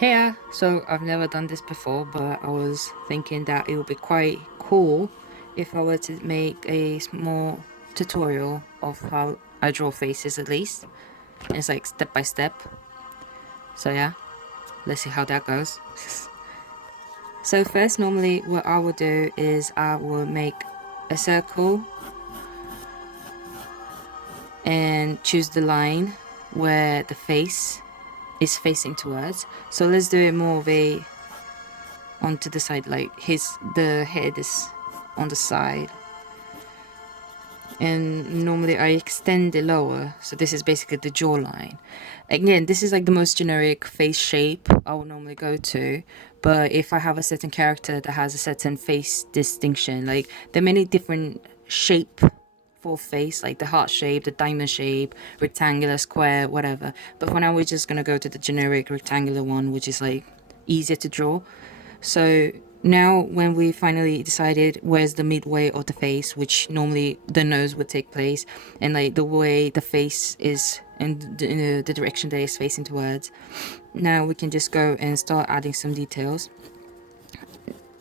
Here, so I've never done this before, but I was thinking that it would be quite cool if I were to make a small tutorial of how I draw faces at least. And it's like step by step. So yeah, let's see how that goes. So first, normally what I will do is I will make a circle and choose the line where the face is facing towards. So let's do it more of a onto the side, like the head is on the side, and normally I extend it lower, so this is basically the jawline. Again, this is like the most generic face shape I would normally go to, but if I have a certain character that has a certain face distinction, like there are many different shape for face, like the heart shape, the diamond shape, rectangular, square, whatever. But for now we're just gonna go to the generic rectangular one, which is like easier to draw. So now when we finally decided where's the midway of the face, which normally the nose would take place, and like the way the face is in the direction that it's facing towards, now we can just go and start adding some details.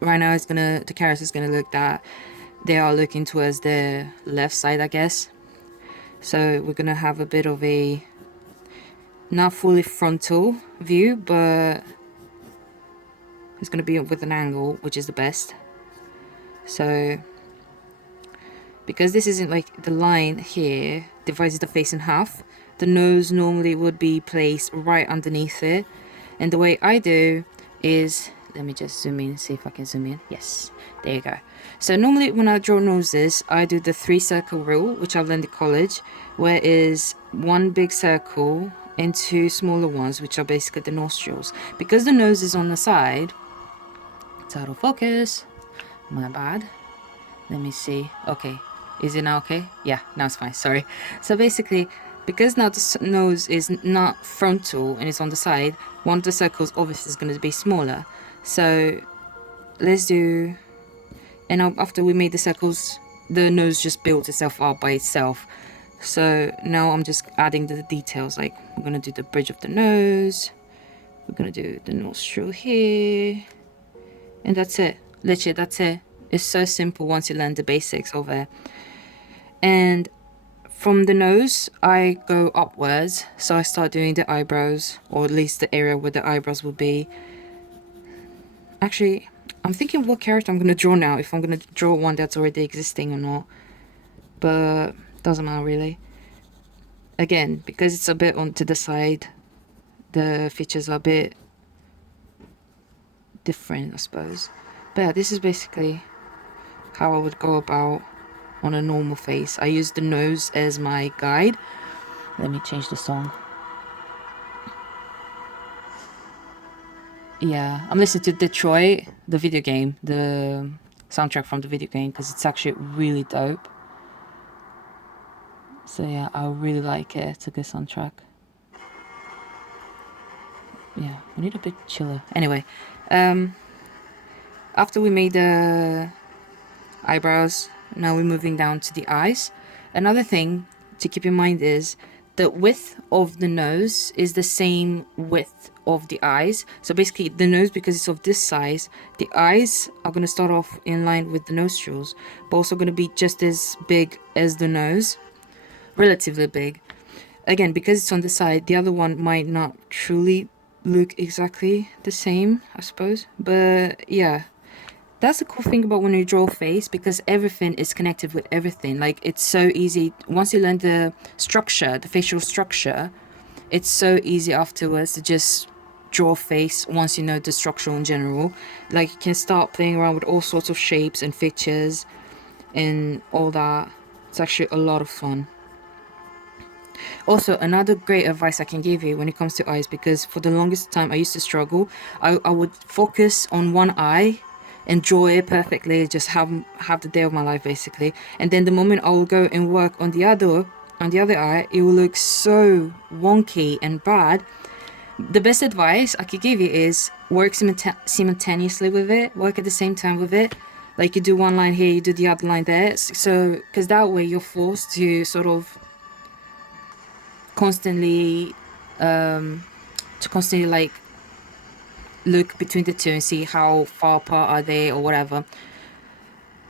Right now the character is gonna look that they are looking towards the left side, I guess. So we're gonna have a bit of a not fully frontal view, but it's going to be with an angle, which is the best. So because this isn't like the line here divides the face in half, the nose normally would be placed right underneath it. And the way I do is, let me just zoom in, see if I can zoom in. Yes, there you go. So normally when I draw noses, I do the 3-circle rule, which I learned in college, where is one big circle and 2 smaller ones, which are basically the nostrils. Because the nose is on the side, it's out of focus, my bad. Let me see. Okay, is it now okay? Yeah, now it's fine, sorry. So basically, because now the nose is not frontal and it's on the side, one of the circles obviously is going to be smaller. So let's do, and after we made the circles, the nose just builds itself up by itself. So now I'm just adding the details, like we're going to do the bridge of the nose, we're going to do the nostril here, and that's it. Literally, that's it. It's so simple once you learn the basics of it. And from the nose, I go upwards. So I start doing the eyebrows, or at least the area where the eyebrows will be. Actually, I'm thinking what character I'm going to draw now, if I'm going to draw one that's already existing or not. But doesn't matter really. Again, because it's a bit onto the side, the features are a bit different, I suppose. But yeah, this is basically how I would go about on a normal face. I use the nose as my guide. Let me change the song. Yeah, I'm listening to Detroit, the video game, the soundtrack from the video game, because it's actually really dope. So yeah, I really like it. It's a good soundtrack. Yeah, we need a bit chiller. Anyway, after we made the eyebrows, now we're moving down to the eyes. Another thing to keep in mind is the width of the nose is the same width of the eyes. So basically the nose, because it's of this size, the eyes are going to start off in line with the nostrils, but also going to be just as big as the nose, relatively big. Again, because it's on the side, the other one might not truly look exactly the same, I suppose. But yeah, that's the cool thing about when you draw a face, because everything is connected with everything. Like, it's so easy once you learn the structure, the facial structure, it's so easy afterwards to just draw a face once you know the structure in general. Like, you can start playing around with all sorts of shapes and features and all that. It's actually a lot of fun. Also, another great advice I can give you when it comes to eyes, because for the longest time I used to struggle. I would focus on one eye and draw it perfectly, just have the day of my life basically. And then the moment I will go and work on the other eye, it will look so wonky and bad. The best advice I could give you is work simultaneously with it, work at the same time with it. Like, you do one line here, you do the other line there. So, because that way you're forced to sort of constantly like look between the two and see how far apart are they or whatever.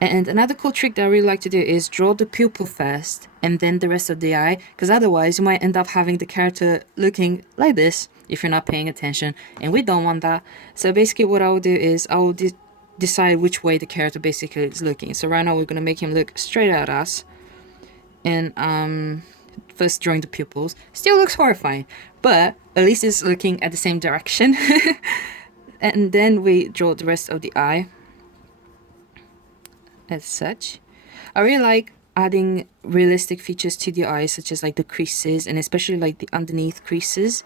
And another cool trick that I really like to do is draw the pupil first and then the rest of the eye, because otherwise you might end up having the character looking like this if you're not paying attention, and we don't want that. So basically what I will do is I will decide which way the character basically is looking. So right now we're going to make him look straight at us, and first drawing the pupils. Still looks horrifying, but at least it's looking at the same direction. And then we draw the rest of the eye as such. I really like adding realistic features to the eyes, such as like the creases and especially like the underneath creases.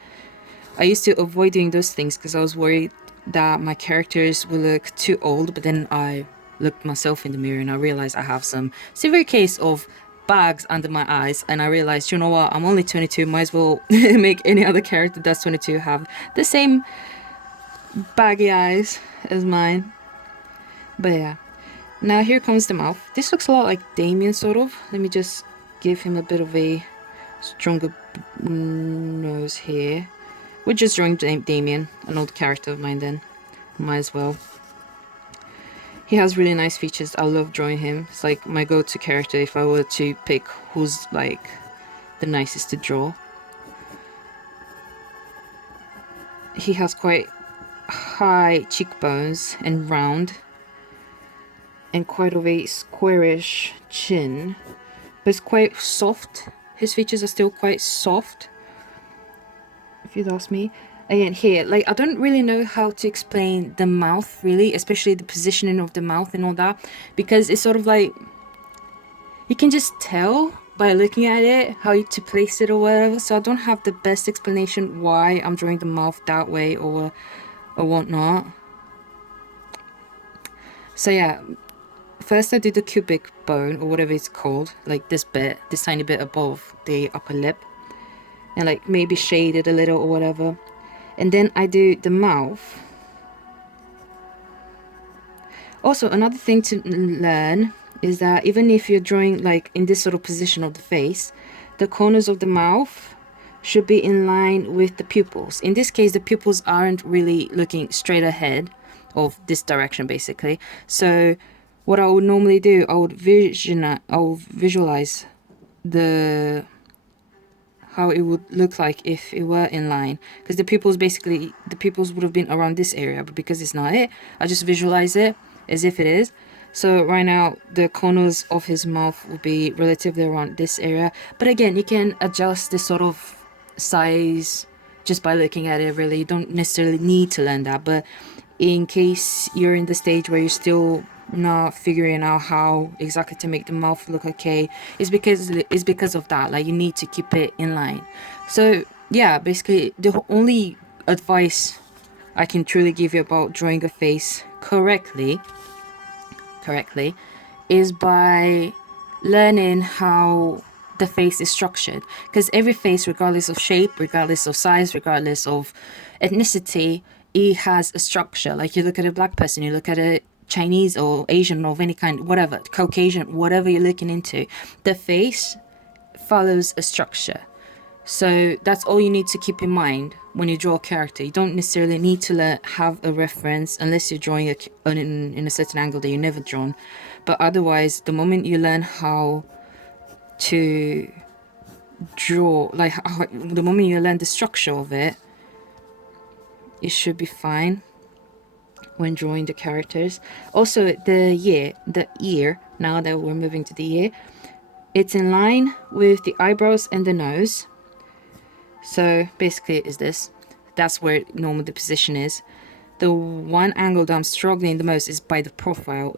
I used to avoid doing those things because I was worried that my characters will look too old, but then I looked myself in the mirror and I realized I have some severe case of bags under my eyes, and I realized, you know what, I'm only 22, might as well make any other character that's 22 have the same baggy eyes as mine. But yeah. Now here comes the mouth. This looks a lot like Damien, sort of. Let me just give him a bit of a stronger nose here. We're just drawing Damien, an old character of mine then. Might as well. He has really nice features. I love drawing him. It's like my go-to character if I were to pick who's like the nicest to draw. He has quite high cheekbones and round, and quite of a squarish chin, but it's quite soft. His features are still quite soft, if you'd ask me. Again, here, like, I don't really know how to explain the mouth, really, especially the positioning of the mouth and all that, because it's sort of like, you can just tell by looking at it how to place it or whatever, so I don't have the best explanation why I'm drawing the mouth that way or whatnot. So yeah, first I did the cubic bone, or whatever it's called, like this bit, this tiny bit above the upper lip, and like maybe shade it a little or whatever. And then I do the mouth. Also, another thing to learn is that even if you're drawing like in this sort of position of the face, the corners of the mouth should be in line with the pupils. In this case, the pupils aren't really looking straight ahead of this direction basically. So what I would normally do, I would visualize the how it would look like if it were in line, because the pupils would have been around this area, but because it's not it, I just visualize it as if it is. So right now the corners of his mouth will be relatively around this area, but again, you can adjust this sort of size just by looking at it. Really, you don't necessarily need to learn that, but in case you're in the stage where you're still not figuring out how exactly to make the mouth look okay, it's because of that. Like, you need to keep it in line. So yeah, basically the only advice I can truly give you about drawing a face correctly is by learning how the face is structured, because every face, regardless of shape, regardless of size, regardless of ethnicity, it has a structure. Like, you look at a black person, you look at a Chinese or Asian or of any kind, whatever, Caucasian, whatever you're looking into, the face follows a structure. So that's all you need to keep in mind when you draw a character. You don't necessarily need to have a reference unless you're drawing in a certain angle that you've never drawn. But otherwise, the moment you learn how to draw, like the moment you learn the structure of it, it should be fine when drawing the characters. Also, the ear, now that we're moving to the ear, it's in line with the eyebrows and the nose. So basically it is this. That's where normally the position is. The one angle that I'm struggling the most is by the profile.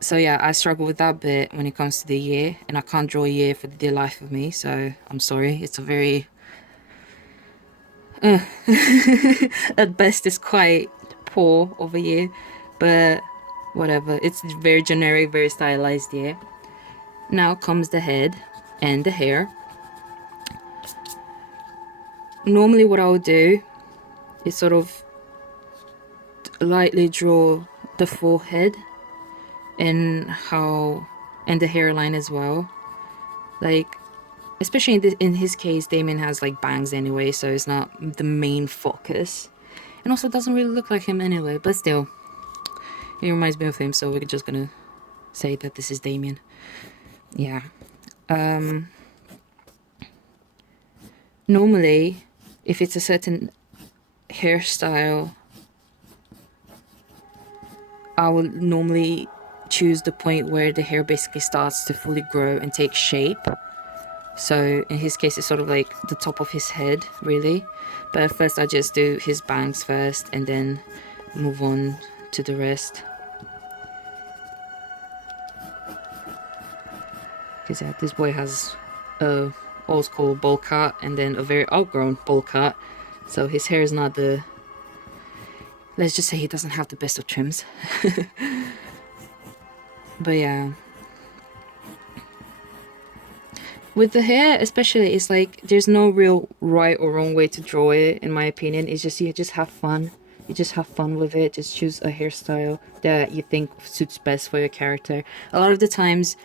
So yeah, I struggle with that bit when it comes to the ear, and I can't draw a ear for the dear life of me, so I'm sorry. It's a very at best it's quite poor of a year, but whatever. It's very generic, very stylized year. Now comes the head and the hair. Normally what I would do is sort of lightly draw the forehead and the hairline as well. Like, especially in his case, Damien has like bangs anyway, so it's not the main focus. And also doesn't really look like him anyway, but still, he reminds me of him, so we're just gonna say that this is Damien. Yeah. Normally, if it's a certain hairstyle, I will normally choose the point where the hair basically starts to fully grow and take shape. So in his case, it's sort of like the top of his head, really. But at first I just do his bangs first and then move on to the rest. Because yeah, this boy has a old school bowl cut and then a very outgrown bowl cut. So his hair is not the... Let's just say he doesn't have the best of trims. But yeah. With the hair especially, it's like there's no real right or wrong way to draw it, in my opinion. It's just, you just have fun. You just have fun with it. Just choose a hairstyle that you think suits best for your character. A lot of the times,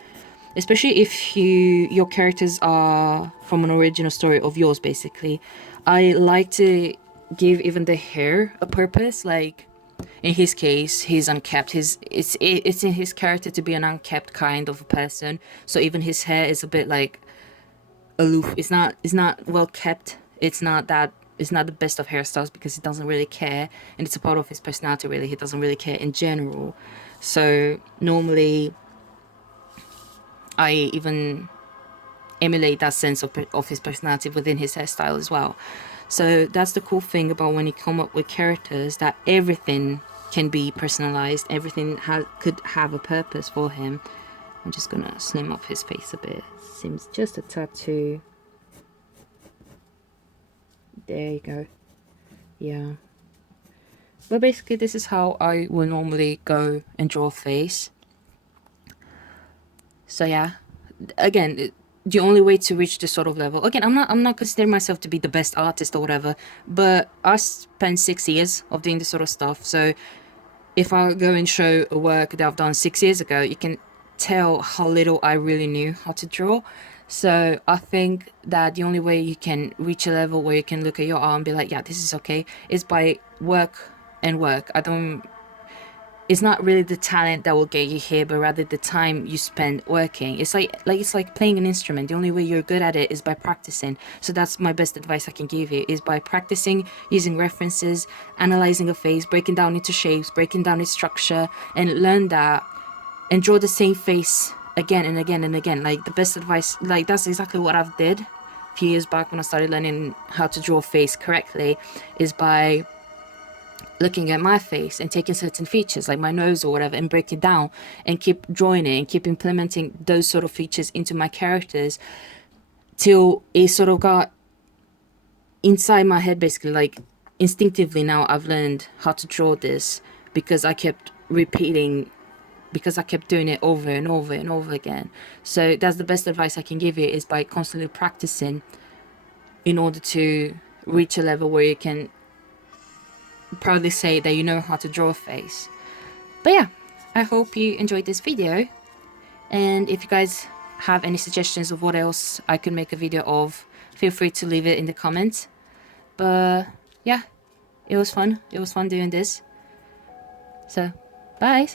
especially if your characters are from an original story of yours, basically, I like to give even the hair a purpose. Like in his case, he's unkept. It's in his character to be an unkept kind of a person. So even his hair is a bit like aloof. It's not well kept. It's not the best of hairstyles because he doesn't really care, and it's a part of his personality. Really, he doesn't really care in general. So normally, I even emulate that sense of his personality within his hairstyle as well. So that's the cool thing about when you come up with characters, that everything can be personalized. Everything could have a purpose for him. I'm just gonna slim up his face a bit. Seems just a tattoo. There you go. Yeah. But basically, this is how I will normally go and draw a face. So yeah, again, the only way to reach this sort of level, again, I'm not considering myself to be the best artist or whatever, but I spent 6 years of doing this sort of stuff. So if I go and show a work that I've done 6 years ago, you can tell how little I really knew how to draw. So I think that the only way you can reach a level where you can look at your art and be like, yeah, this is okay, is by work and work. It's not really the talent that will get you here, but rather the time you spend working. It's like playing an instrument. The only way you're good at it is by practicing. So that's my best advice I can give you, is by practicing, using references, analyzing a face, breaking down into shapes, breaking down its structure, and learn that and draw the same face again and again and again. Like the best advice, like that's exactly what I've did a few years back when I started learning how to draw a face correctly, is by looking at my face and taking certain features like my nose or whatever and break it down and keep drawing it and keep implementing those sort of features into my characters till it sort of got inside my head, basically. Like instinctively now I've learned how to draw this because I kept repeating, because I kept doing it over and over and over again. So that's the best advice I can give you, is by constantly practicing in order to reach a level where you can proudly say that you know how to draw a face. But yeah, I hope you enjoyed this video, and if you guys have any suggestions of what else I could make a video of, feel free to leave it in the comments. But yeah, it was fun doing this. So bye.